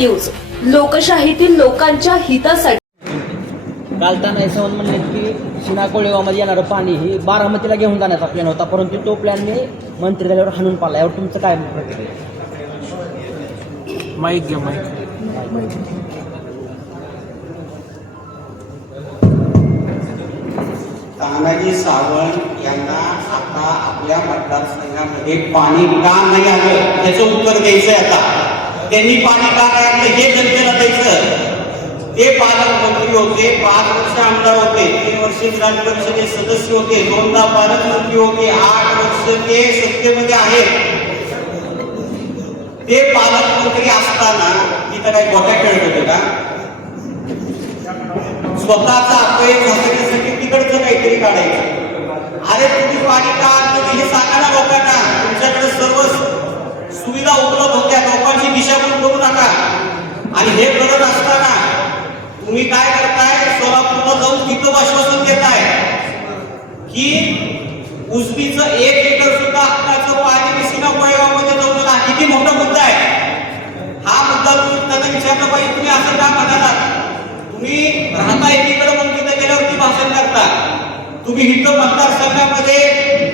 News. लोकशाहीतील लोकांच्या हितासाठी. काल त्यांना असं म्हणले की शिना कोळेगावमध्ये येणारं पाणी हे बारामतीला घेऊन जाण्याचा प्लॅन होता परंतु तो प्लॅनने मंत्री झाल्यावर हाणून पाडला. यावर तुमचं काय प्रतिक्रिया माईक घ्या माईक. तानाजी सावंत यांना आता आपल्या मतदारसंघामध्ये पाणी का नाही आलं? याचं उत्तर द्यायचंय आता. त्यांनी पाणी का नाही आणलं? हे जनतेला द्यायचं. ते पालकमंत्री होते पाच वर्ष आमदार होते तीन वर्ष विधान परिषदेचे सदस्य होते दोनदा पालकमंत्री होते आठ वर्ष ते सत्तेमध्ये आहेत. ते पालकमंत्री असताना इथं काही गोट्या खेळत होते का? स्वतःचा अपयश झाल्यासाठी तिकडचं काहीतरी काढायचं. अरे तुम्ही पाणी का आणलं? हे सांगा ना लोकांना. सुविधा उपलब्ध होत्या लोकांची दिशाभूल करू नका. आणि हे करत असताना तुम्ही काय करताय? सोलापूरला जाऊन तिथं आश्वासन देताय की उजनीचं एक लिटर सुद्धा हक्काचं पाणी मिसिना कोळेगावमध्ये जाऊन नका. किती मोठा मुद्दा आहे. हा मुद्दा तुम्ही त्यांना विचारलं पाहिजे. तुम्ही असं का म्हणाला तुम्ही राहता एकीकडे मग तिथं गेल्यावरती भाषण करता. तुम्ही इथं मतदारसंघामध्ये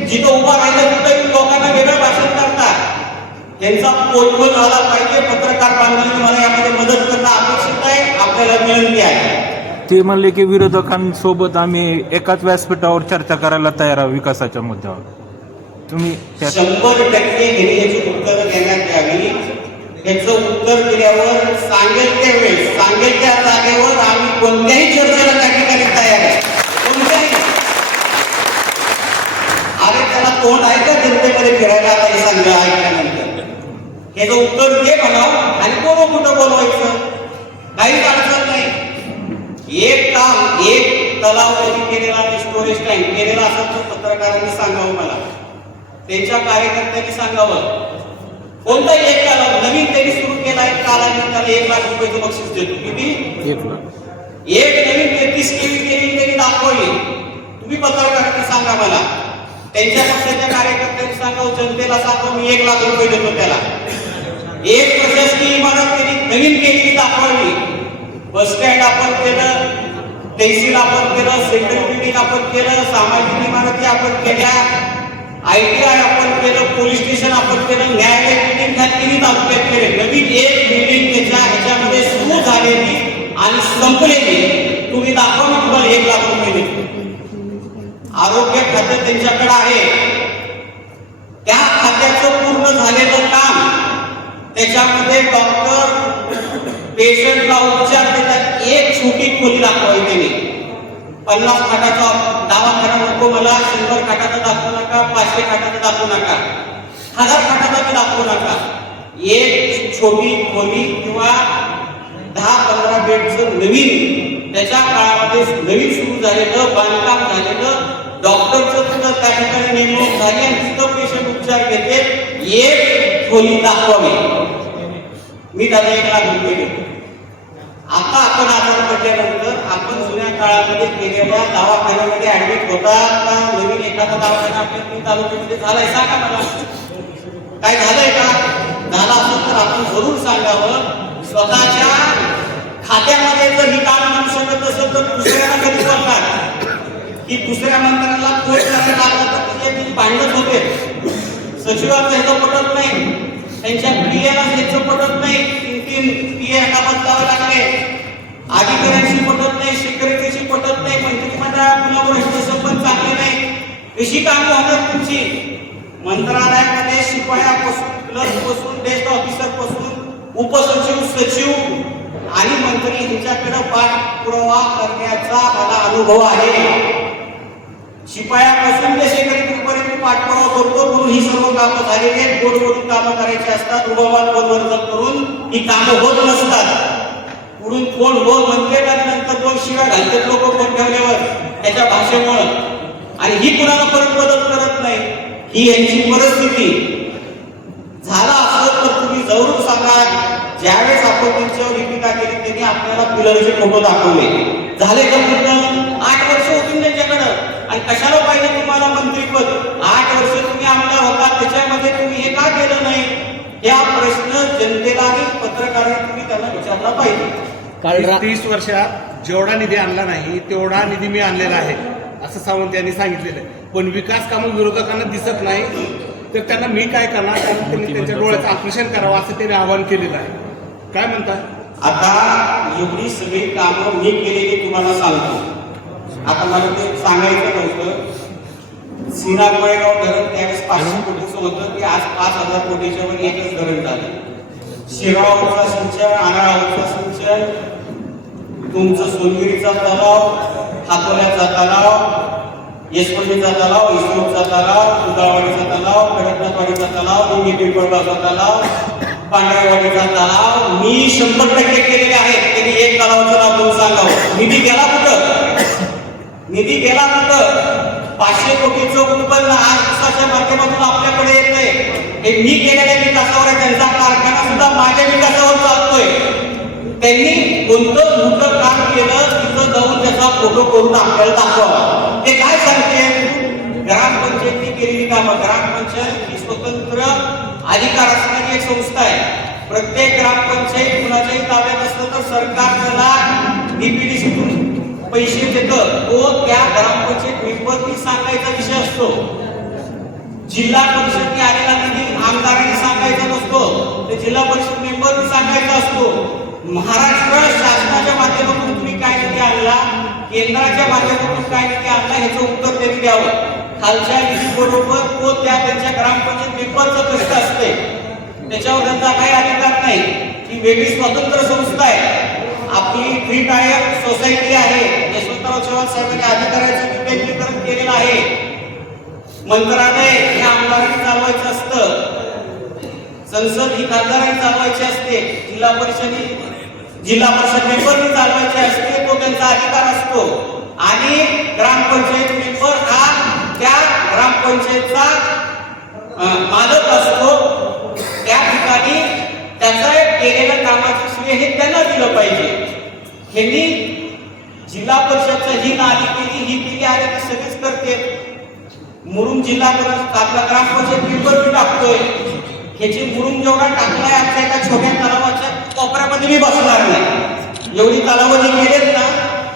जिथं उभा राहिलं तिथं लोकांना वेगळं भाषण त्यांचा पोटबोल झाला पाहिजे पत्रकार बांधवांनी मला यामध्ये मदत करणं अपेक्षित आहे आपल्याला विनंती आहे. ते म्हणले की विरोधकांसोबत आम्ही एकाच व्यासपीठावर चर्चा करायला तयार आहोत विकासाच्या मुद्द्यावर. तुम्ही शंभर टक्के याची उत्तर देण्यात यावी. याचं उत्तर दिल्यावर सांगेल त्या वेळेस सांगेल त्या जागेवर आम्ही कोणत्याही चर्चेला त्या ठिकाणी तयार आहे. कोणत्याही. अरे त्याला तोंड आहे का जनतेमध्ये फिरायला? आता हे सांगलं ऐकल्यानंतर हे जो उत्तर दे म्हणाव आणि कोण कुठं बोलवायचं? काहीच अडचण नाही. एक काम एक तलाव त्यांनी केलेला आणि स्टोरेज टँक केलेला असेल तर पत्रकारांनी सांगावं मला. त्यांच्या कार्यकर्त्यांनी सांगावं. कोणताही एक तलाव नवीन त्यांनी सुरू केला आहे काल आम्ही त्याला एक लाख रुपयाचं बक्षीस देतो. किती? एक लाख. एक नवीन तेहतीस केली केली त्यांनी दाखवली. तुम्ही पत्रकारांनी सांगा मला. त्यांच्या पक्षाच्या कार्यकर्त्यांनी सांगावं जनतेला सांगावं मी एक लाख रुपये देतो त्याला. एक प्रशासकीय इमारत त्यांनी नवीन केलेली दाखवली बस स्टँड आपण केलं तहसील आपण केलं सेंट्रल बिल्डिंग आपण केलं सामाजिक इमारती आपण केल्या आय टी आय आपण केलं पोलीस स्टेशन आपण केलं न्यायालय बिल्डिंग ह्या तिन्ही तालुक्यात केले. नवीन एक बिल्डिंग त्याच्या ह्याच्यामध्ये सुरू झालेली आणि संपलेली. तुम्ही दाखवा मी तुम्हाला एक लाख रुपये देतो. आरोग्य खातं त्यांच्याकडे आहे त्या खात्याचं पूर्ण झालेलं काम त्याच्यामध्ये डॉक्टर पेशंटला उपचार देतात. एक छोटी खोली दाखवावी त्यांनी पन्नास खाटाचा दवाखाना नको मला शंभर खाटाचा दाखवू नका पाचशे खाटाचा दाखवू नका. हजार खाटाचा मी दाखवू नका. एक छोटी खोली किंवा दहा पंधरा बेडचं नवीन त्याच्या काळामध्ये नवीन सुरू झालेलं बांधकाम झालेलं डॉक्टरचं सुद्धा त्या ठिकाणी नेमणूक झाली आणि तिथं पेशंट उपचार घेते. एक खोली दाखवावी. मी त्याला एक लाख रुपये आता आपण आजार पडल्यानंतर आपण जुन्या काळामध्ये केलेल्या दवाखान्यामध्ये ऍडमिट होता का? नवीन एखादा दवाखाना आपल्या तीन तालुक्यामध्ये झालाय? सांगा मला. काय झालंय का? झालं असेल तर आपण जरूर सांगावं. स्वतःच्या खात्यामध्ये जर ही काम म्हणू शकत असेल तर दुसऱ्याला कधी बोलणार की दुसऱ्या मंत्र्याला कोण करायला लागला तर त्याची भांडत होते. सचिवांचं ह्याचं पटत नाही. त्यांच्या पीएला त्यांचं पटत नाही. तीन तीन क्रिये एका बदलावे लागले अधिकाऱ्यांशी पटत नाही शेतकऱ्यांशी पटत नाही मंत्रिमंडळावर ह्याचं संबंध चांगले नाही. कशी कामं होणार तुमची? मंत्रालयामध्ये शिपायापासून क्लर्कपासून बेस्ट ऑफिसरपासून उपसचिव सचिव आणि मंत्री यांच्याकडे पाठपुरावा करण्याचा मला अनुभव आहे. शिपायापासून ते सेक्रेटरीपर्यंत पाठपुरावा करतो म्हणून ही सर्व कामं झालेली आहेत. बोट करून कामं करायची असतात उभाबाद फोनवर करून ही कामं होत नसतात. पुढून कोण हो म्हणते आणि नंतर दोन शिवाय घालतात लोक कोण ठेवल्यावर त्याच्या भाषेमुळं. आणि ही कुणाला परत मदत करत नाही ही यांची परिस्थिती. झाला असं तर तुम्ही जरूर सांगा. ज्यावेळेस आपण त्यांच्यावर ही टीका केली त्यांनी आपल्याला पिलरचे फोटो दाखवले. झाले का पूर्ण? आठ वर्ष होती त्यांच्याकडं आणि कशाला पाहिजे तुम्हाला मंत्रीपद आठ वर्ष तुम्ही आमदार होता त्याच्यामध्ये तुम्ही हे का केलं नाही या प्रश्न जनतेला आणि पत्रकारांनी तुम्ही त्यांना विचारला पाहिजे. काल रा तीस वर्षात जेवढा निधी आणला नाही तेवढा निधी मी आणलेला आहे असं सावंत यांनी सांगितलेलं आहे. पण विकास कामं विरोधकांना दिसत नाही तर त्यांना मी काय करणार? कारण त्यांनी त्यांच्या डोळ्याचं ऑपरेशन करावं असं त्यांनी आवाहन केलेलं आहे. काय म्हणतात आता एवढी सगळी कामं मी केलेली तुम्हाला सांगतो. आता मला ते सांगायचं नव्हतं. सीना कोळेगाव धरण त्यावेळेस पाचशे कोटीचं होतं ते आज पाच हजार कोटीच्या वर एकच धरण झालं. शिरावरचा सिंचन आनाळावरचा सिंचन तुमचं सोनगिरीचा तलाव हातोल्याचा तलाव यशवंतीचा तलाव इसरोचा तलाव कुंदावाडीचा तलाव कडकनाथवाडीचा तलाव दोन्ही पिंपळगावचा तलाव पांढरेवाडीचा तलाव. मी शंभर टक्के केलेले आहेत. त्यांनी एक तलावाचं नाव तुम्ही सांगावं? निधी गेला कुठं? निधी गेला कुठं? पाचशे कोटीचं उत्पन्न आज दिवसाच्या माध्यमातून आपल्याकडे येत नाही हे मी केलेल्या विकासावर आहे त्यांचा कारखाना सुद्धा माझ्या विकासावर चालतोय त्यांनी कोणतं मोठं काम केलं तिथं जाऊन त्याचा फोटो करून आपल्याला दाखवा ते काय सांगते? ग्रामपंचायतनी केलेली कामं. ग्रामपंचायत ही स्वतंत्र अधिकार असणारी एक संस्था आहे. प्रत्येक ग्रामपंचायत कुणाच्याही ताब्यात असलं तर सरकार त्याला डीपीडीसीतून पैसे देतं. तो त्या ग्रामपंचायत मेंबरनी सांगायचा विषय असतो. जिल्हा परिषदने आलेला निधी आमदारांनी सांगायचा नसतो. ते जिल्हा परिषद मेंबर सांगायचा असतो महाराष्ट्र शासनाच्या माध्यमातून तुम्ही काय निधी आणला केंद्राच्या माध्यमातून काय निधी आणला ह्याचं उत्तर त्यांनी द्यावं. खालच्या निधी बरोबर तो त्या त्यांच्या ग्रामपंचायत मेंबरचं प्रश्न असते त्याच्यावर त्यांचा काही अधिकार नाही. ही वेगळी स्वतंत्र संस्था आहे. आपली थ्री टायर सोसायटी आहे. यशवंतराव चव्हाण साहेबांनी अधिकाऱ्याचं विवेकीकरण केलेलं आहे. मंत्रालय हे आमदारांनी चालवायचं असतं. संसद ही खासदारांनी चालवायची असते जिल्हा परिषद जिल्हा परिषद मेंबरनी चालवायची असते तो त्यांचा अधिकार असतो. आणि ग्रामपंचायत मेंबर हा त्या ग्रामपंचायतचा मालक असतो. त्या ठिकाणी त्याचा केलेल्या कामाचं श्रेय हे त्यांना दिलं पाहिजे. ह्यांनी जिल्हा परिषदचं ही नाली केली ही केली आहे ते सगळेच करते. मुरुम जिल्हा परिषद आपला ग्रामपंचायत मेंबर टाकतोय. ह्याची मुरुम जेवढा टाकलाय आमच्या एका छोट्या तलावाच्या कोपऱ्यामध्ये मी बसणार नाही. एवढी तलावं जी गेलेत ना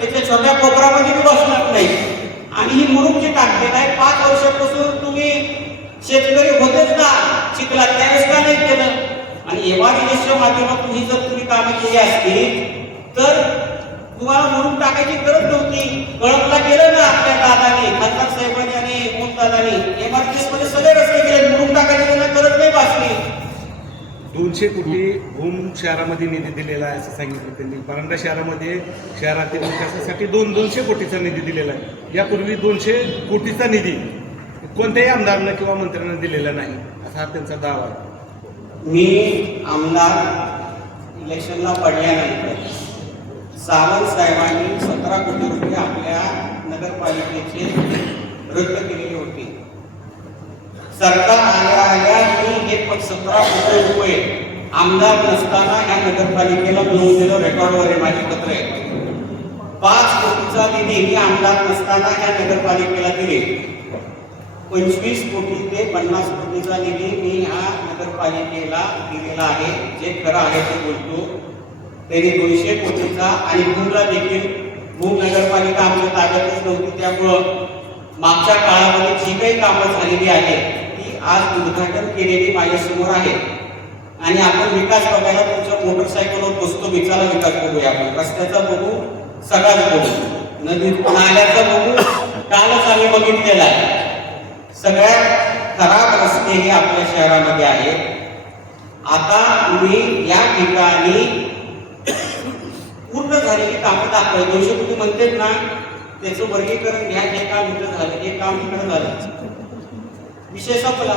त्याच्या छोट्या कोपऱ्यामध्ये मी बसणार नाही. आणि ही मुरुम जी टाकलेला आहे पाच वर्षापासून तुम्ही शेतकरी होतेच ना शिकला त्यावेळेस का नाही केलं? आणि एमआरडीएसच्या माध्यमातून ही जर तुम्ही कामं केली असती तर तुम्हाला मुरुम टाकायची गरज नव्हती. कळपला गेलं ना आपल्या दादानी खासदार साहेबांनी आणि मोठ दादानी एमआरडीएसमध्ये सगळे रस्ते केले मुरुम टाकायची त्यांना गरज नाही भासली दोनशे कोटी भूम शहरामध्ये निधी दिलेला आहे असं सांगितलं त्यांनी. परंडा शहरामध्ये शहरातील विकासासाठी दोन दोनशे कोटीचा निधी दिलेला आहे. यापूर्वी दोनशे कोटीचा निधी कोणत्याही आमदारानं किंवा मंत्र्यांना दिलेला नाही असा हा त्यांचा दावा आहे. मी आमदार इलेक्शनला पडल्यानंतर सावंत साहेबांनी सतरा कोटी रुपये आपल्या नगरपालिकेचे रद्द केले. सरकार आल्या आल्या मी हे पण सतरा कोटी रुपये आमदार नसताना ह्या नगरपालिकेला मिळवून दिलं रेकॉर्डवर आहे माझी पत्र आहे पाच कोटीचा निधी मी आमदार नसताना ह्या नगरपालिकेला दिले. पंचवीस कोटी ते पन्नास कोटीचा निधी मी ह्या नगरपालिकेला दिलेला आहे. जे खरं आहे ते बोलतो. त्यांनी दोनशे कोटीचा आणि भूमला देखील भूम नगरपालिका आमच्या ताब्यातच नव्हती त्यामुळं मागच्या काळामध्ये जी काही कामं झालेली आहेत आज उद्घाटन केलेली माझ्यासमोर आहे. आणि आपण विकास बघायला तुमच्या मोटरसायकलवर बसतो मी विकास बघूया आपण. रस्त्याचा बघू सगळ्याच बघू. नदी नाल्याचा बघू कालच आम्ही बघितलेला आहे. सगळ्यात खराब रस्ते हे आपल्या शहरामध्ये आहेत. आता तुम्ही या ठिकाणी पूर्ण झालेली कामं दाखवा. दोनशे तुम्ही म्हणतात ना त्याचं वर्गीकरण घ्या हे काम इथं झालं हे काम इकडं झालं. विषय संपला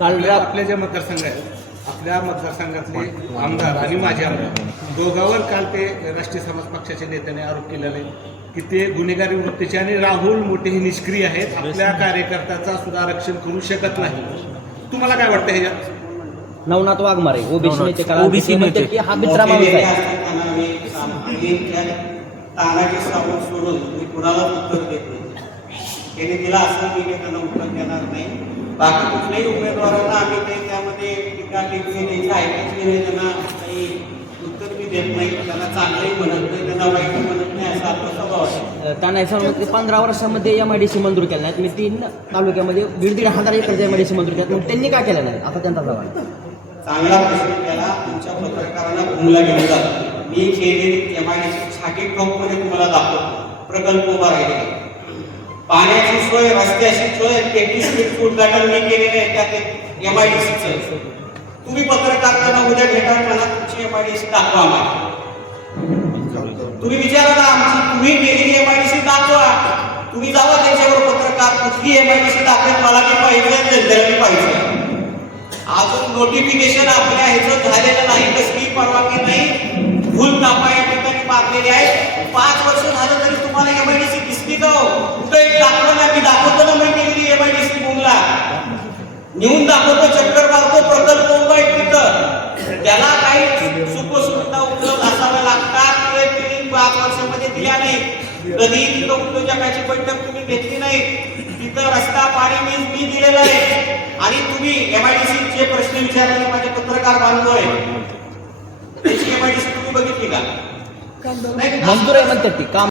काल आपल्या ज्या मतदारसंघ आहेत आपल्या मतदारसंघातले आमदार आणि माझे आमदार दोघांवर काल ते राष्ट्रीय समाज पक्षाच्या नेत्याने आरोप केलेले की ते गुन्हेगारी वृत्तीचे आणि राहुल मोठे हे निष्क्रिय आहेत. आपल्या कार्यकर्त्याचा सुद्धा आरक्षण करू शकत नाही. तुम्हाला काय वाटतं ह्याच्यात? नवनाथ वाघमारे ओबीसी. नेते ते म्हणतात नेते. की हा मित्रा माणूस आहे. तानाचे साबण सोडून मी कुणाला उत्तर देत त्याने दिला असं मी त्यांना उत्तर देणार नाही. बाकी कुठल्याही उमेदवारांना आम्ही काही त्यामध्ये टीका टिप्पणी द्यायची ऐकायची नाही त्यांना काही उत्तर मी देत नाही त्यांना चांगलंही म्हणत नाही त्यांना वाईटही म्हणत नाही असा आपला स्वभाव आहे. की पंधरा वर्षामध्ये एम आय डी सी मंजूर केलं नाहीत. मी तीन तालुक्यामध्ये दीड दीड हजार एकरच्या एम आय डी सी मंजूर केलं मग त्यांनी काय केलं नाही? आता त्यांचा सवाल. चांगला प्रश्न केला. तुमच्या पत्रकारांना भूमला घेऊन जातो. मी केलेली एम आय डी छाटी टॉपमध्ये तुम्हाला दाखवतो. प्रकल्प उभा राहिलेले पाण्याची सोय रस्त्याची सोय तेहतीस फीट उद्घाटन मी केलेले आहे त्यात एम आय डी सीचं तुम्ही पत्रकार त्यांना उद्या भेटाल मला तुमची एम आय डी सी दाखवा आम्हाला. तुम्ही विचारा ना आमची तुम्ही केलेली एम आय डी सी दाखवा. तुम्ही जावा त्याच्यावर पत्रकार कुठली एम आय डी सी दाखवेल मला मी पाहिजे जनतेला पाहिजे. अजून नोटिफिकेशन आपल्या ह्याचं झालेलं नाही कसली परवानगी नाही. भूल नापाय मागलेली आहे. पाच वर्ष झालं तरी तुम्हाला एमआयडीसी दिसली का हो? कुठं एक दाखवलं ना मी दाखवतो ना मी केलेली एमआयडीसी भूमला नेऊन दाखवतो चक्कर मारतो प्रकल्प उभा आहे तिथं. त्याला काही सुखसुविधा उपलब्ध असाव्या लागतात. ते त्यांनी पाच वर्षामध्ये दिल्या नाही कधी तिथं उद्योजकाची बैठक तुम्ही घेतली नाही. तिथं रस्ता पाणी मी मी दिलेलं आहे. आणि तुम्ही एमआयडीसी चे प्रश्न विचारले माझे पत्रकार बांधव आहे त्याची एमआयडीसी तुम्ही बघितली का? मंजूर आहे म्हणतात ती. काम